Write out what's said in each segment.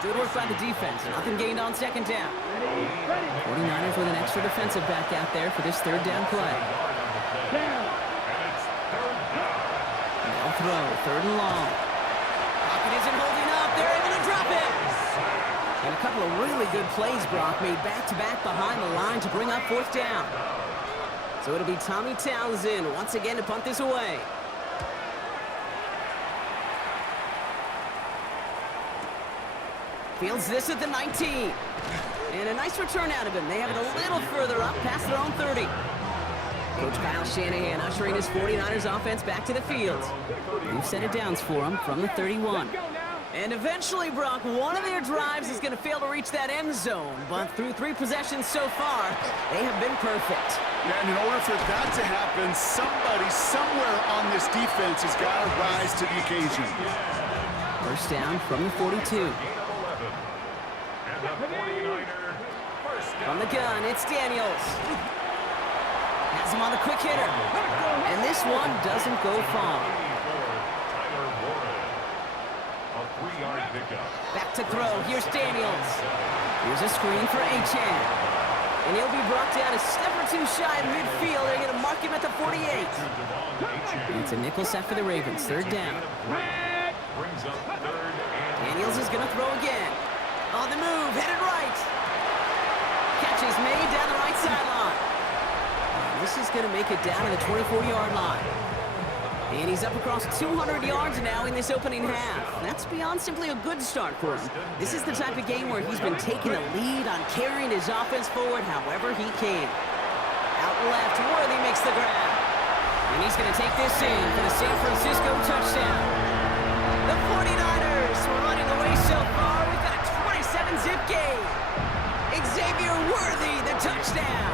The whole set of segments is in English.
Good work by the defense. Nothing gained on second down. 49ers with an extra defensive back out there for this third down play. They'll throw. Third and long. Pocket isn't holding up. They're able to drop it. And a couple of really good plays, Brock, made back-to-back behind the line to bring up fourth down. So it'll be Tommy Townsend once again to punt this away. Fields this at the 19. And a nice return out of him. They have it a little further up past their own 30. Coach Kyle Shanahan ushering his 49ers offense back to the field. New set of downs for him from the 31. And eventually, Brock, one of their drives is going to fail to reach that end zone. But through 3 possessions so far, they have been perfect. Yeah, and in order for that to happen, somebody somewhere on this defense has got to rise to the occasion. First down from the 42. From the gun, it's Daniels. Has him on the quick hitter. And this one doesn't go far. Back to throw. Here's Daniels. Here's a screen for Achane. And he'll be brought down a step or 2 shy of midfield. They're going to mark him at the 48. And it's a nickel set for the Ravens. Third down. Daniels is going to throw again. On the move, headed right. Catch is made down the right sideline. This is going to make it down to the 24-yard line. And he's up across 200 yards now in this opening half. That's beyond simply a good start for him. This is the type of game where he's been taking the lead on carrying his offense forward however he can. Out left, Worthy makes the grab. And he's going to take this in for the San Francisco touchdown. The 49ers were running away so far. We've got a 27-zip game. Xavier Worthy, the touchdown.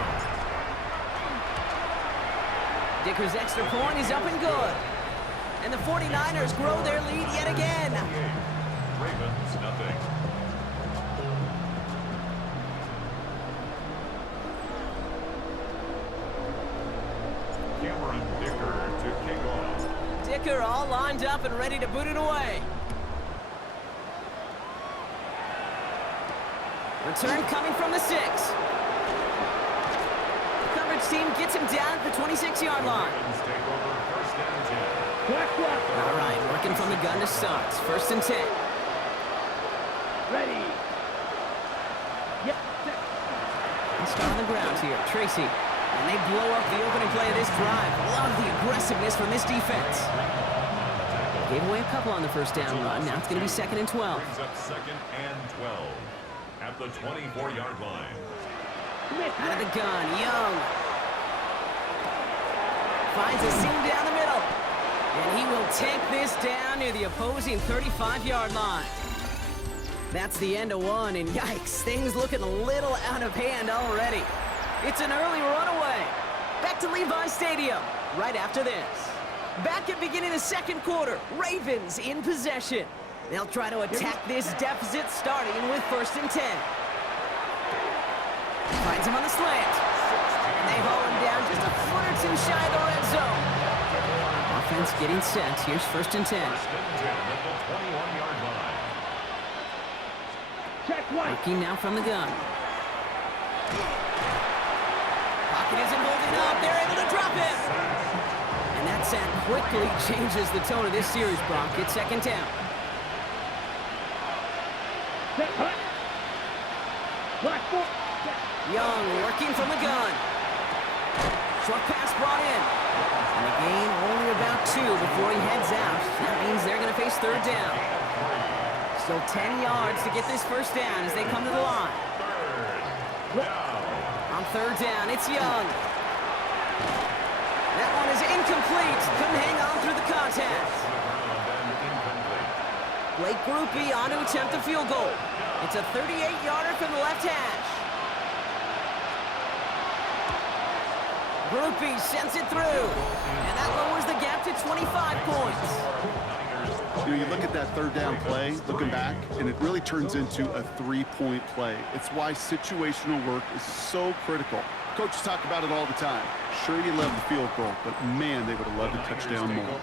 Dicker's extra point is up and good. And the 49ers grow their lead yet again. Ravens, nothing. Cameron Dicker to kick off. Dicker all lined up and ready to boot it away. Return coming from the 6. Team gets him down at the 26-yard line. All right, working from the gun to start. First and 10. Ready. Let's start on the ground here. Tracy. And they blow up the opening play of this drive. Love the aggressiveness from this defense. Gave away a couple on the first down run. Now it's going to be second and 12. Brings up second and 12 at the 24-yard line. Out of the gun, Young. Finds a seam down the middle. And he will take this down near the opposing 35-yard line. That's the end of one, and yikes, things looking a little out of hand already. It's an early runaway. Back to Levi Stadium right after this. Back at beginning of the second quarter, Ravens in possession. They'll try to attack this deficit starting with first and 10. Finds him on the slant. And they haul him down just a foot or 2 shy of the red zone. Offense getting set. Here's first and 10. Working now from the gun. Pocket isn't holding up. They're able to drop it. And that sack quickly changes the tone of this series, Brock. It's second down. Young working from the gun. Short pass brought in. And a gain only about 2 before he heads out. That means they're going to face third down. Still 10 yards to get this first down as they come to the line. On third down, it's Young. That one is incomplete. Couldn't hang on through the contact. Blake Grupe on to attempt the field goal. It's a 38-yarder from the left hash. Grupe sends it through. And that lowers the gap to 25 points. You know, you look at that third down play, looking back, and it really turns into a 3-point play. It's why situational work is so critical. Coaches talk about it all the time. Sure, you love the field goal, but man, they would have loved a touchdown more.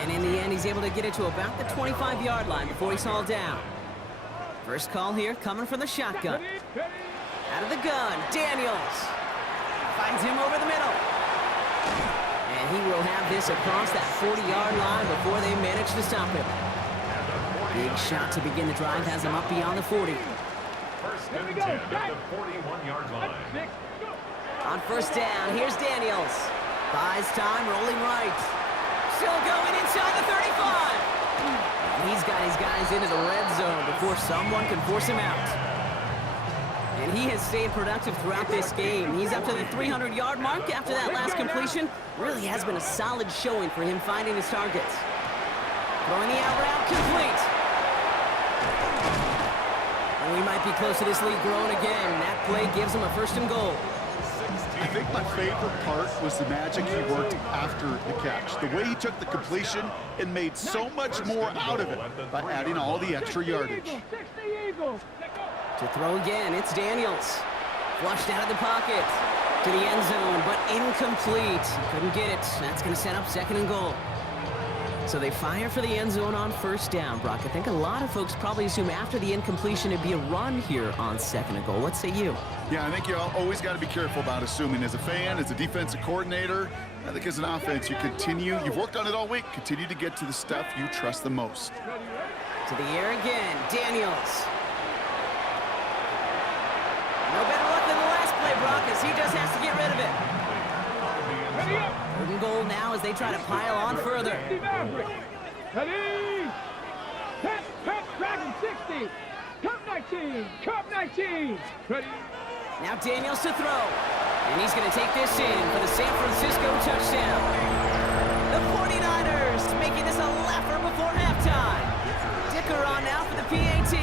And in the end, he's able to get it to about the 25-yard line before he's hauled down. First call here coming from the shotgun. Out of the gun, Daniels. Finds him over the middle. And he will have this across that 40-yard line before they manage to stop him. Big shot to begin the drive has him up beyond the 40. First and 10 at the 41-yard line. On first down, here's Daniels. Buys time, rolling right. Still going inside the 35. And he's got his guys into the red zone before someone can force him out. And he has stayed productive throughout this game. He's up to the 300-yard mark after that last completion. Really has been a solid showing for him finding his targets. Throwing the out route, complete. And we might be close to this lead growing again. That play gives him a first and goal. I think my favorite part was the magic he worked after the catch. The way he took the completion and made so much more out of it by adding all the extra yardage. To throw again, it's Daniels. Flushed out of the pocket to the end zone, but incomplete. Couldn't get it. That's going to set up second and goal. So they fire for the end zone on first down, Brock. I think a lot of folks probably assume after the incompletion it'd be a run here on second and goal. What say you? Yeah, I think you always got to be careful about assuming. As a fan, as a defensive coordinator, I think as an offense, you've worked on it all week, continue to get to the stuff you trust the most. To the air again, Daniels. No better luck than the last play, Brock, as he just has to get rid of it. Third and goal now as they try to pile on further. Ready? Dragon 60. Cup 19. Cup 19. Ready? Now Daniels to throw. And he's going to take this in for the San Francisco touchdown. The 49ers making this a laugher before halftime. Dicker on now for the PAT.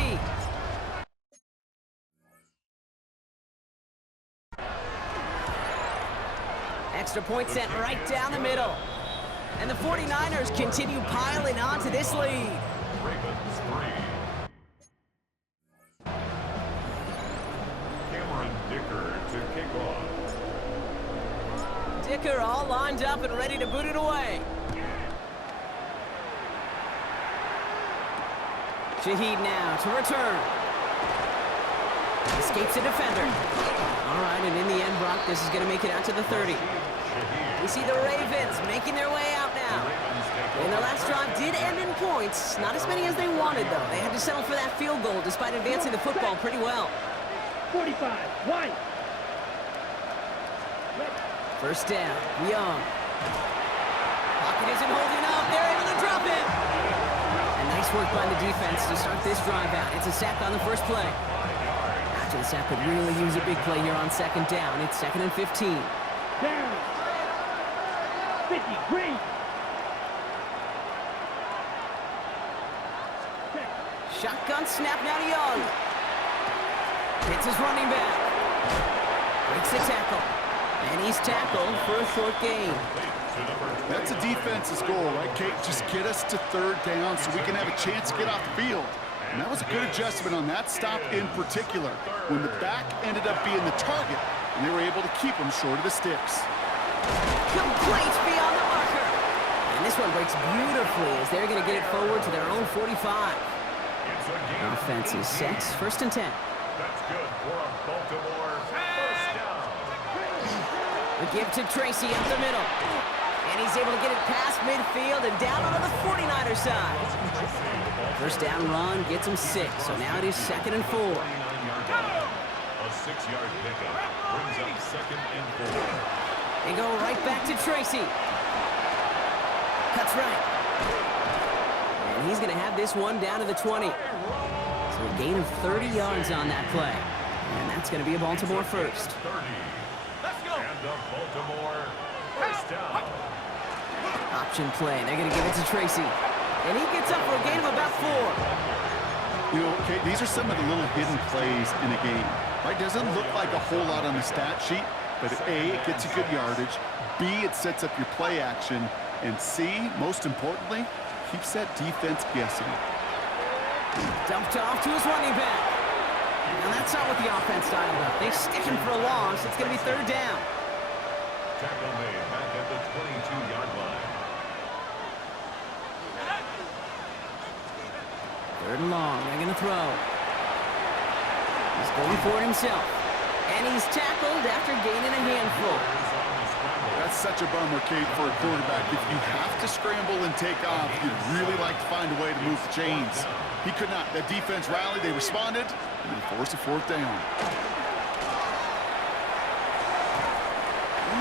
Extra point set right down the middle. And the 49ers continue piling on to this lead. Ravens 3. Cameron Dicker to kick off. Dicker all lined up and ready to boot it away. Shaheed now to return. Escapes a defender. All right, and in the end, Brock, this is going to make it out to the 30. We see the Ravens making their way out now. And their last drive did end in points. Not as many as they wanted, though. They had to settle for that field goal despite advancing the football pretty well. 45. White. First down, Young. Pocket isn't holding up. They're able to drop it. And nice work by the defense to start this drive out. It's a sack on the first play. After the sack could really use a big play here on second down. It's 2nd and 15. Down. 50. Green. Shotgun snap now to Young. Hits his running back. Breaks the tackle. And he's tackled for a short gain. That's a defense's goal, right, Kate? Just get us to third down so we can have a chance to get off the field. And that was a good adjustment on that stop in particular, when the back ended up being the target, and they were able to keep him short of the sticks. Complete beyond the marker. And this one breaks beautifully as they're going to get it forward to their own 45. Offense is set. 1st and 10. That's good for a Baltimore first down. The give to Tracy up the middle. And he's able to get it past midfield and down onto the 49er side. First down run gets him 6. So now it is 2nd and 4. A 6-yard pickup brings up 2nd and 4. They go right back to Tracy. Cuts right. And he's going to have this one down to the 20. So a gain of 30 yards on that play. And that's going to be a Baltimore first. 30. Let's go. And the Baltimore first down. Option play. They're going to give it to Tracy. And he gets up for a gain of about 4. You know, Kate, these are some of the little hidden plays in a game. Right? Doesn't look like a whole lot on the stat sheet, but A, it gets you good yardage. B, it sets up your play action. And C, most importantly, keeps that defense guessing. Dumped off to his running back. Now that's not what the offense dialed up. They stick him for a loss. It's going to be 3rd down. Tackle made back at the 22-yard line. 3rd and long. They're going to throw. Going for it himself. And he's tackled after gaining a handful. That's such a bummer, Kate, for a quarterback. If you have to scramble and take off, you'd really like to find a way to move the chains. He could not. That defense rallied, they responded, and they forced a fourth down.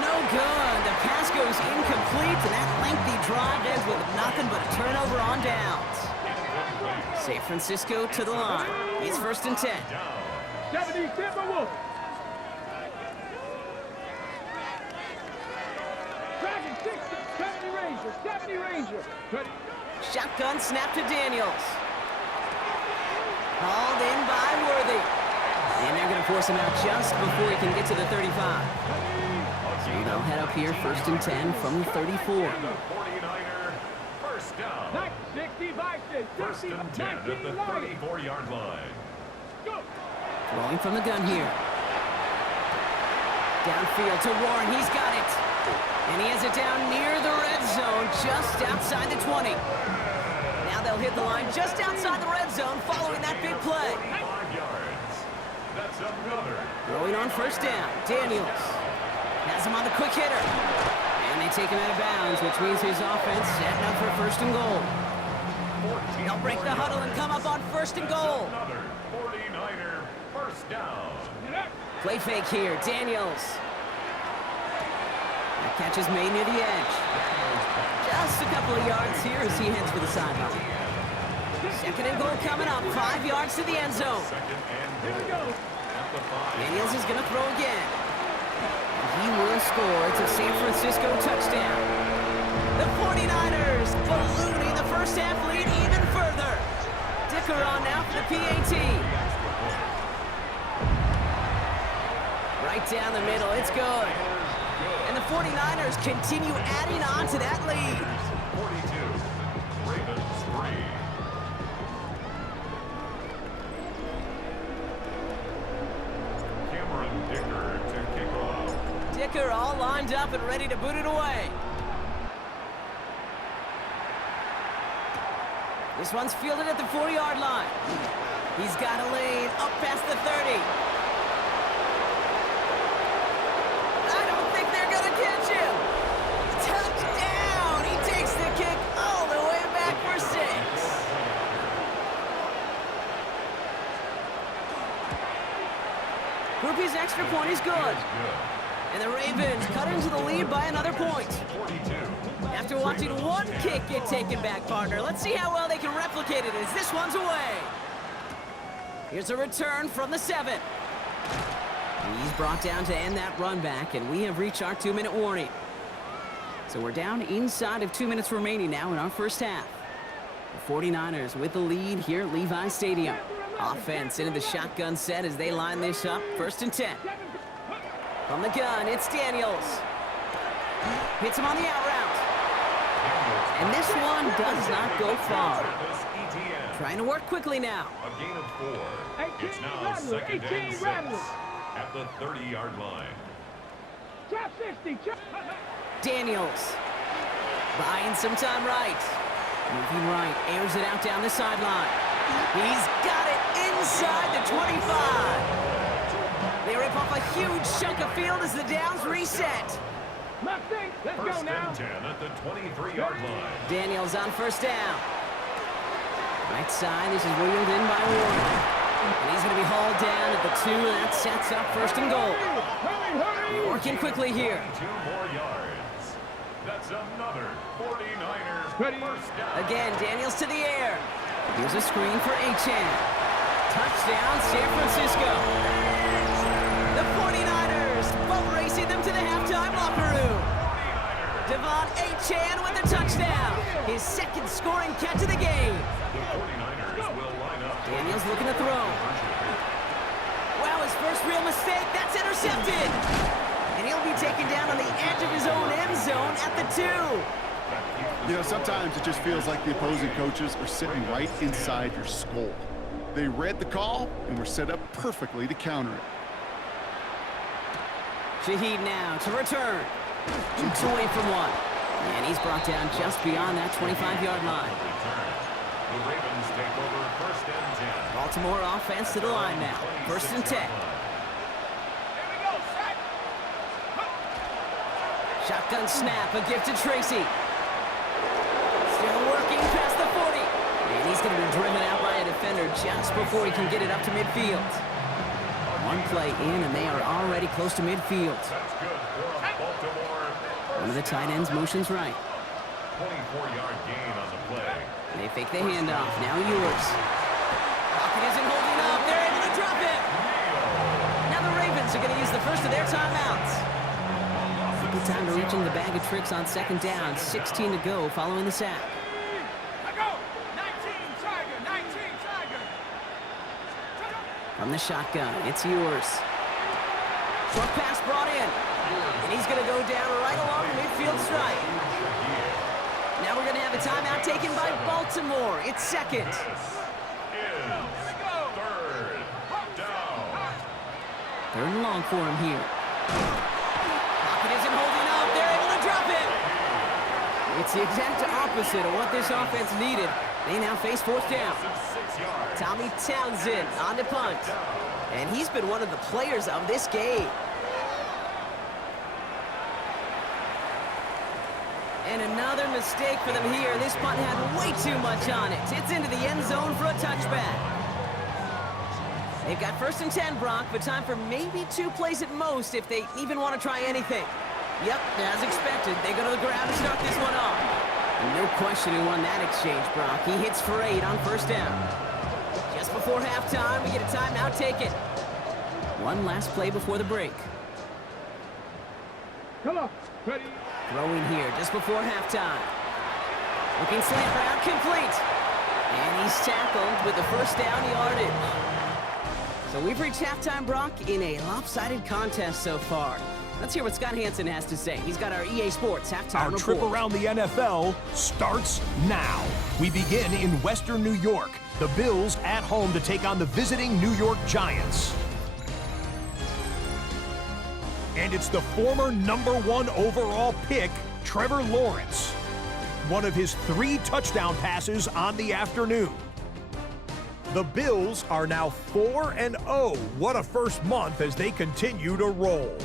No good. The pass goes incomplete, and that lengthy drive ends with nothing but a turnover on downs. San Francisco to the line. It's 1st and 10. 70 Timberwolves. Dragon 60, 70 Ranger, 70 Ranger. Ready. Shotgun snap to Daniels. Hauled in by Worthy. And they're going to force him out just before he can get to the 35. So they'll head up here 1st and 10 from the 34. The 49er, first down. 65, 1st and 10 at the 34-yard line. Go. Throwing from the gun here. Downfield to Warren. He's got it. And he has it down near the red zone, just outside the 20. Now they'll hit the line just outside the red zone following that big play. 5 yards. That's another. Throwing on 1st down. Daniels has him on the quick hitter. And they take him out of bounds, which means his offense setting up for 1st and goal. They'll break the huddle and come up on 1st and goal. Another 49er first down. Play fake here. Daniels. The catch is made near the edge. Just a couple of yards here as he heads for the sideline. 2nd and goal coming up. 5 yards to the end zone. Here we go. Daniels is going to throw again. And he will score. It's a San Francisco touchdown. The 49ers ballooning the first half lead even further. Dicker on now for the PAT. Right down the middle. It's good. And the 49ers continue adding on to that lead. 42. Ravens 3. Cameron Dicker to kick off. Dicker all lined up and ready to boot it away. This one's fielded at the 40-yard line. He's got a lane up past the 30. I don't think they're going to catch him. Touchdown! He takes the kick all the way back for 6. Groupie's extra point is good. And the Ravens cut into the lead by another point. 42. After watching one kick get taken back, partner, let's see how well they can replicate it as this one's away. Here's a return from the 7. He's brought down to end that run back, and we have reached our 2-minute warning. So we're down inside of 2 minutes remaining now in our first half. The 49ers with the lead here at Levi Stadium. Offense into the shotgun set as they line this up. 1st and 10. From the gun, it's Daniels. Hits him on the out route. And this one does not go far. Trying to work quickly now. A gain of 4. It's now 2nd and 6 at the 30-yard line. Trap 60. Daniels buying some time right. Moving right, airs it out down the sideline. He's got it inside the 25. They rip off a huge chunk of field as the downs reset. Mustang, let's go 1st now. and 10 at the 23-yard line. Daniels on 1st down. Right side, this is wheeled in by Warren. And he's going to be hauled down at the 2, and that sets up 1st and goal. Hurry. Working quickly here. 2 more yards. That's another 49er Ready. first down. Again, Daniels to the air. Here's a screen for Achan. Touchdown, San Francisco. The 49ers boat racing them to the halftime locker room. Devon Achan with a touchdown. His 2nd scoring catch of the game. The 49ers will line up. Daniels looking to throw. Wow, his first real mistake. That's intercepted. And he'll be taken down on the edge of his own end zone at the 2. You know, sometimes it just feels like the opposing coaches are sitting right inside your skull. They read the call and were set up perfectly to counter it. Shaheed now to return. Jukes away from one. And he's brought down just beyond that 25-yard line. The Ravens take over first and 10. Baltimore offense to the line now. First and 10. Shotgun snap, a gift to Tracy. Still working past the 40. And he's going to be driven out by a defender just before he can get it up to midfield. One play in, and they are already close to midfield. That's good for Baltimore. One of the tight ends motions right. 24-yard gain on the play. They fake the handoff. Now yours. Pocket isn't holding up. They're able to drop it. Now the Ravens are going to use the first of their timeouts. Good time to reach in the bag of tricks on second down. 16 to go following the sack. From the shotgun, it's yours. Short pass brought in. And he's going to go down right along the midfield stripe. Now we're going to have a timeout taken by Baltimore. It's second. Third and long for him here. Pocket isn't holding up. They're able to drop it. It's the exact opposite of what this offense needed. They now face fourth down. Tommy Townsend on the punt. And he's been one of the players of this game. And another mistake for them here. This punt had way too much on it. It's into the end zone for a touchback. They've got first and 10, Brock, but time for maybe 2 plays at most if they even want to try anything. Yep, as expected, they go to the ground to start this one off. And no question who won that exchange, Brock. He hits for 8 on first down. Just before halftime, we get a timeout taken. One last play before the break. Come on, ready. Throwing here just before halftime. Looking slant route complete. And he's tackled with the first down yardage. So we've reached halftime, Brock, in a lopsided contest so far. Let's hear what Scott Hansen has to say. He's got our EA Sports halftime report. Our trip around the NFL starts now. We begin in Western New York. The Bills at home to take on the visiting New York Giants. And it's the former #1 overall pick, Trevor Lawrence. One of his 3 touchdown passes on the afternoon. The Bills are now 4-0. What a first month as they continue to roll.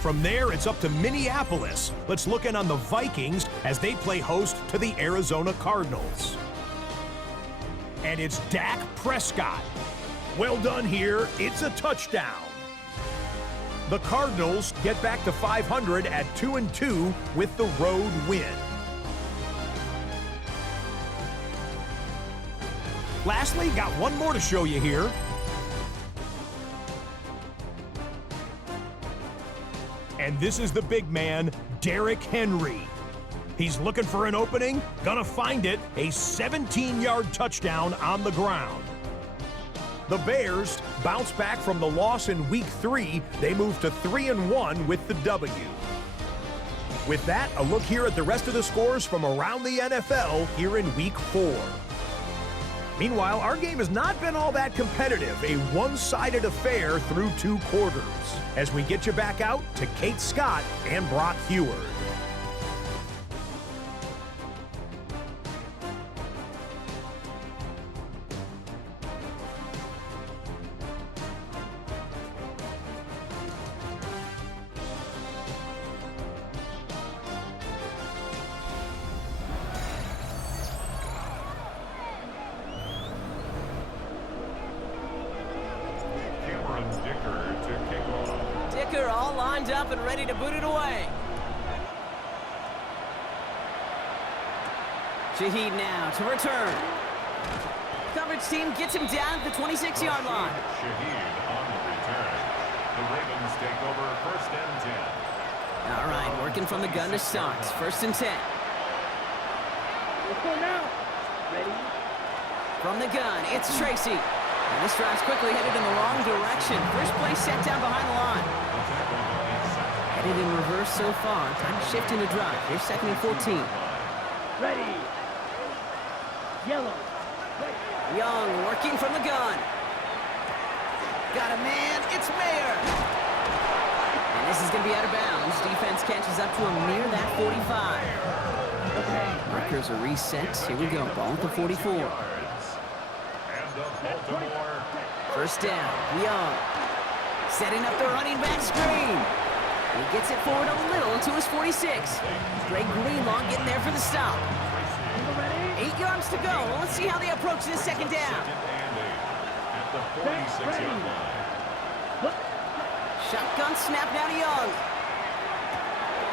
From there, it's up to Minneapolis. Let's look in on the Vikings as they play host to the Arizona Cardinals. And it's Dak Prescott. Well done here. It's a touchdown. The Cardinals get back to 500 at 2-2 with the road win. Lastly, got one more to show you here. And this is the big man, Derrick Henry. He's looking for an opening, gonna find it, a 17-yard touchdown on the ground. The Bears bounce back from the loss in Week 3. They move to 3-1 with the W. With that, a look here at the rest of the scores from around the NFL here in Week 4. Meanwhile, our game has not been all that competitive, a one-sided affair through 2 quarters. As we get you back out to Kate Scott and Brock Heward. All lined up and ready to boot it away. Shaheed now to return. Coverage team gets him down at the 26-yard line. Shaheed on the return. The Ravens take over first and 10. All right, working from the gun to start. First and 10. Let's go now. Ready. From the gun, it's Tracy. And this drive's quickly headed in the wrong direction. First play set down behind the line. Headed in reverse so far. Time to shift into drive. Here's second and 14. Ready. Yellow. Ready. Young working from the gun. Got a man. It's Mayer. And this is going to be out of bounds. Defense catches up to him near that 45. Markers are reset. Here we go. Ball at the 44. And the Baltimore First down. Young. Setting up the running back screen. He gets it forward a little to his 46. Greg Greenlaw getting there for the stop. 8 yards to go. Let's see how they approach this second down. at the 46-yard line. Shotgun snap now to Young.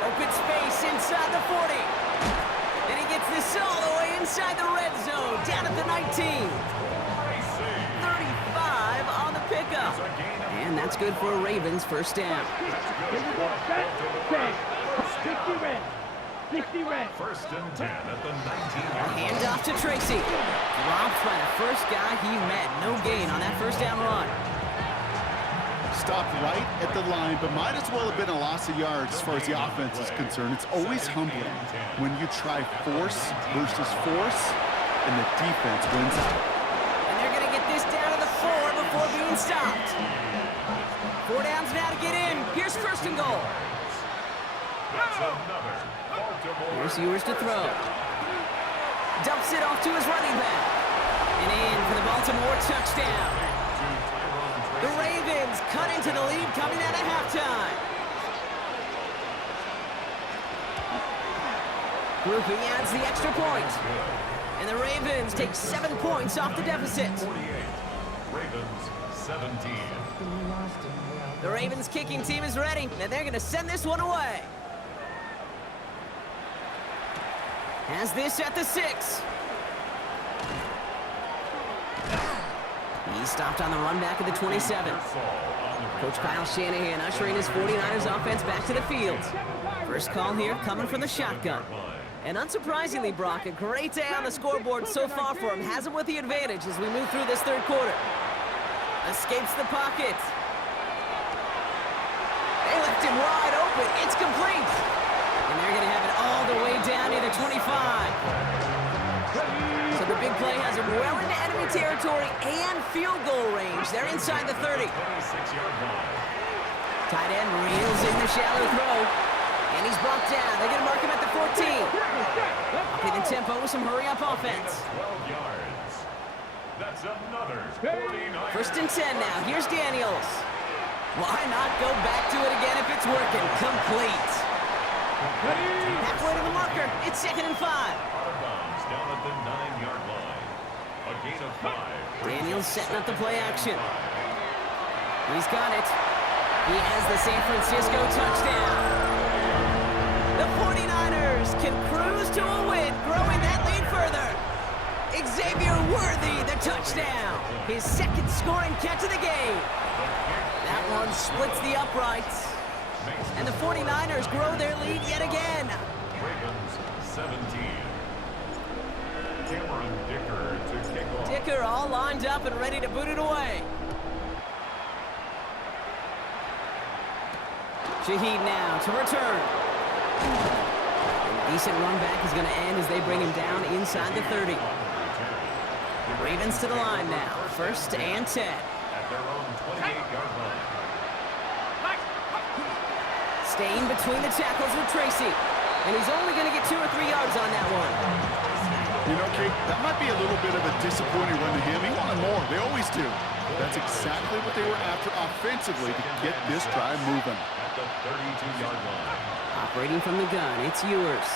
Open space inside the 40. And he gets this all the way inside the red zone. Down at the 19. 35 on the pickup. And that's good for a Ravens first down. 60 red. First and 10 at the 19-yard line. Hand off to Tracy. Dropped by the first guy he met. No gain on that first down run. Stopped right at the line, but might as well have been a loss of yards as far as the offense is concerned. It's always humbling when you try force versus force, and the defense wins out. And they're going to get this down to the 4 before being stopped. 4 downs now to get in. Here's first and goal. That's another Baltimore. Here's Ewers to throw. Dumps it off to his running back. And in for the Baltimore touchdown. The Ravens cut into the lead coming out of halftime. Groupie adds the extra point. And the Ravens take 7 points off the deficit. 48. Ravens 17. The Ravens kicking team is ready, and they're going to send this one away. Has this at the 6. He stopped on the run back at the 27. Coach Kyle Shanahan ushering his 49ers offense back to the field. First call here coming from the shotgun. And unsurprisingly, Brock, a great day on the scoreboard so far for him. Has him with the advantage as we move through this third quarter. Escapes the pocket. They left him wide open. It's complete. And they're going to have it all the way down near the 25. So the big play has him well into enemy territory and field goal range. They're inside the 30. 26-yard line. Tight end reels in the shallow throw. And he's brought down. They're going to mark him at the 14. Upping the tempo with some hurry-up offense. 12 yards. That's another 49. First and 10 now. Here's Daniels. Why not go back to it again if it's working? Complete. Halfway to the marker. It's 2nd and 5. Out of bounds down at the 9-yard line. A gain of 5. Daniels setting up the play action. He's got it. He has the San Francisco touchdown. The 49ers can cruise to a win, growing that lead further. Xavier Worthy, the touchdown. His second scoring catch of the game. That one splits the uprights. And the 49ers grow their lead yet again. Ravens 17. Cameron Dicker to kick off. Dicker all lined up and ready to boot it away. Shaheed now to return. A decent run back is going to end as they bring him down inside the 30. Ravens to the line now. First and 10. At their own 28-yard line. Staying between the tackles with Tracy. And he's only going to get 2 or 3 yards on that one. You know, Kate, that might be a little bit of a disappointing run to him. He wanted more. They always do. That's exactly what they were after offensively to get this drive moving. At the 32-yard line. Operating from the gun, it's Ewers.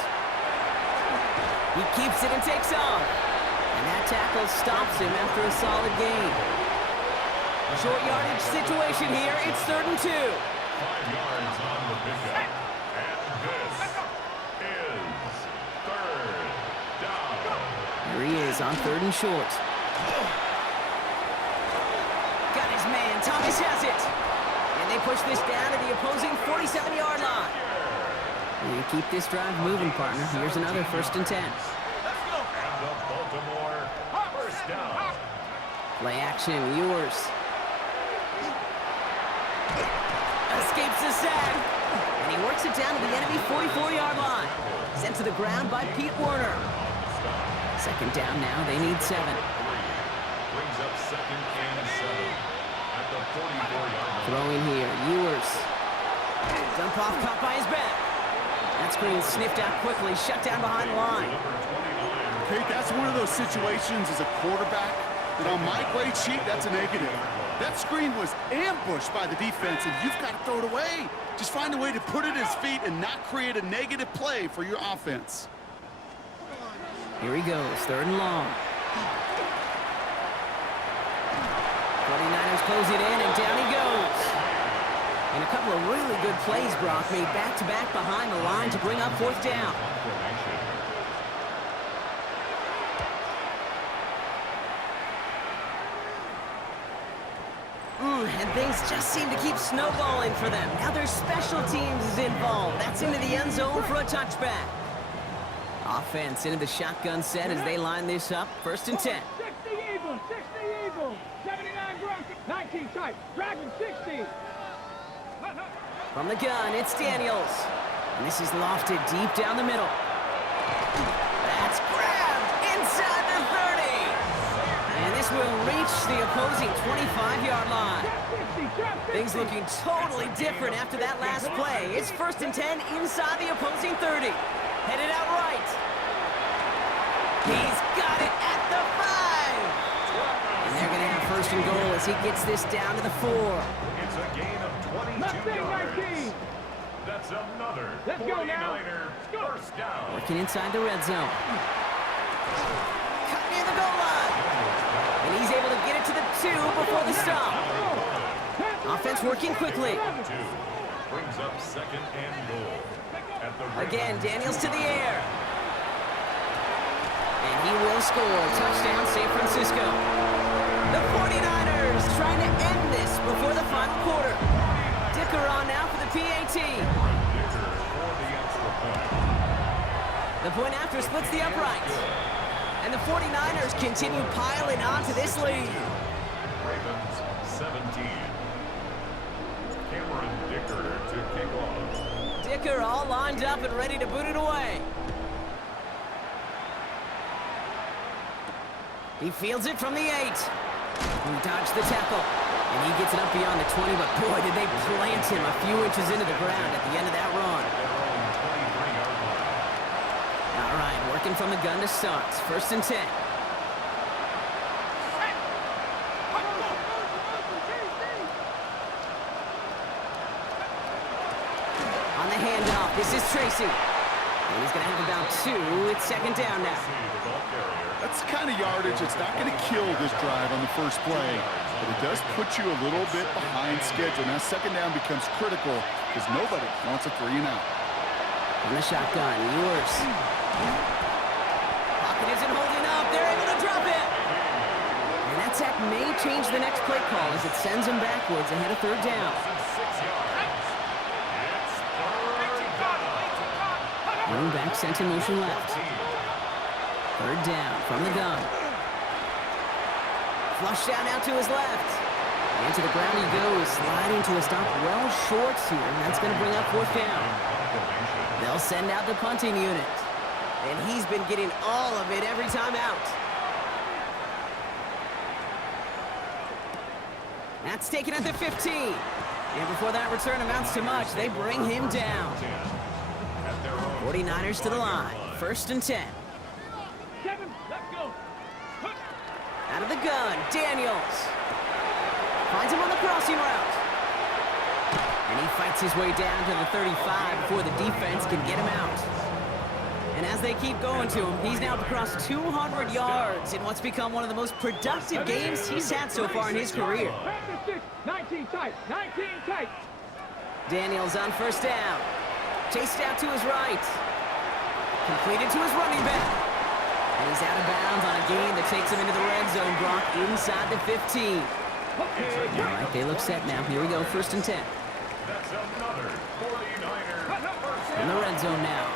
He keeps it and takes off. And that tackle stops him after a solid gain. Short yardage situation here. It's 3rd and 2. 5 yards on the pickup. And this is 3rd down. Here he is on 3rd and short. Got his man. Thomas has it. And they push this down to the opposing 47-yard line. You keep this drive moving, partner. Here's another 1st and 10. And the Baltimore first down. Play action, Ewers. Escapes the sack. And he works it down to the enemy 44-yard line. Sent to the ground by Pete Werner. 2nd down now. They need 7. Brings up 2nd and 7 at the 44-yard line. Throwing here, Ewers. Dump off caught by his back. That screen sniffed out quickly, shut down behind the line. Okay, that's one of those situations as a quarterback that on my grade sheet, that's a negative. That screen was ambushed by the defense, and you've got to throw it away. Just find a way to put it at his feet and not create a negative play for your offense. Here he goes, 3rd and long. 49ers close it in, and down he goes. And a couple of really good plays, Brock, made back-to-back behind the line to bring up 4th down. And things just seem to keep snowballing for them. Now their special teams is involved. That's into the end zone for a touchback. Offense into the shotgun set as they line this up. 1st and 10. 60 Eagles, 60 Eagles, 79 Broncos, 19 tight, Dragon 60. From the gun, it's Daniels. And this is lofted deep down the middle. That's grabbed inside the 30. And this will reach the opposing 25-yard line. Things looking totally different after that last play. It's 1st and 10 inside the opposing 30. Headed out right. He's got it at the 5. And they're going to have 1st and goal as he gets this down to the 4. It's a gain of 22 yards. That's another 49er first down. Working inside the red zone. Cut near the goal line. And he's able to get it to the 2 before the stop. Offense working quickly. Brings up 2nd and goal. Again, Daniels to the air. And he will score. Touchdown, San Francisco. The 49ers trying to end this before the final quarter. Dicker on now for the PAT. The point after splits the uprights. And the 49ers continue piling on to this lead. Ravens 17. Cameron Dicker to kick off. Dicker all lined up and ready to boot it away. He fields it from the 8. He dodged the tackle. And he gets it up beyond the 20, but boy, did they plant him a few inches into the ground at the end of that run. All right, working from the gun to start. 1st and 10. On the handoff, this is Tracy. And he's going to have about 2. It's 2nd down now. That's the kind of yardage that's not going to kill this drive on the first play, but it does put you a little bit behind schedule. Now 2nd down becomes critical because nobody wants a 3 and out. On the shotgun, Ewers. Pocket isn't holding up. They're able to drop it. And that sack may change the next play call as it sends them backwards ahead of 3rd down. Running back sent in motion left. 3rd down from the gun. Flush down out to his left. And to the ground he goes, sliding to a stop well short here. And that's going to bring up 4th down. They'll send out the punting unit. And he's been getting all of it every time out. That's taken at the 15. And before that return amounts to much, they bring him down. 49ers to the line. 1st and 10. 7, let's go. Out of the gun, Daniels. Finds him on the crossing route. And he fights his way down to the 35 before the defense can get him out. And as they keep going to him, he's now across 200 yards in what's become one of the most productive games he's had so far in his career. 19 tight, 19 tight. Daniels on 1st down. Chased out to his right. Completed to his running back. And he's out of bounds on a gain that takes him into the red zone, Brock, inside the 15. All right, they look set now. Here we go, 1st and 10. That's another 49er. In the red zone now.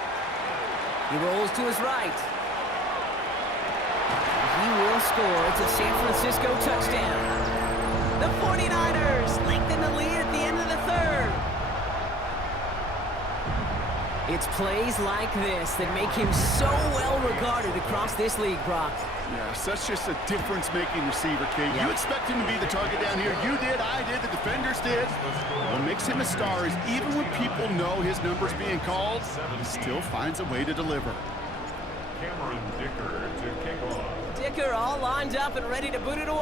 He rolls to his right. And he will score. It's a San Francisco touchdown. The 49ers lengthen the lead at the end of the 3rd. It's plays like this that make him so well regarded across this league, Brock. Yeah, such just a difference-making receiver, Kate. You expect him to be the target down here. You did, I did, the defenders did. What makes him a star is even when people know his number's being called, he still finds a way to deliver. Cameron Dicker to kick off. Dicker all lined up and ready to boot it away.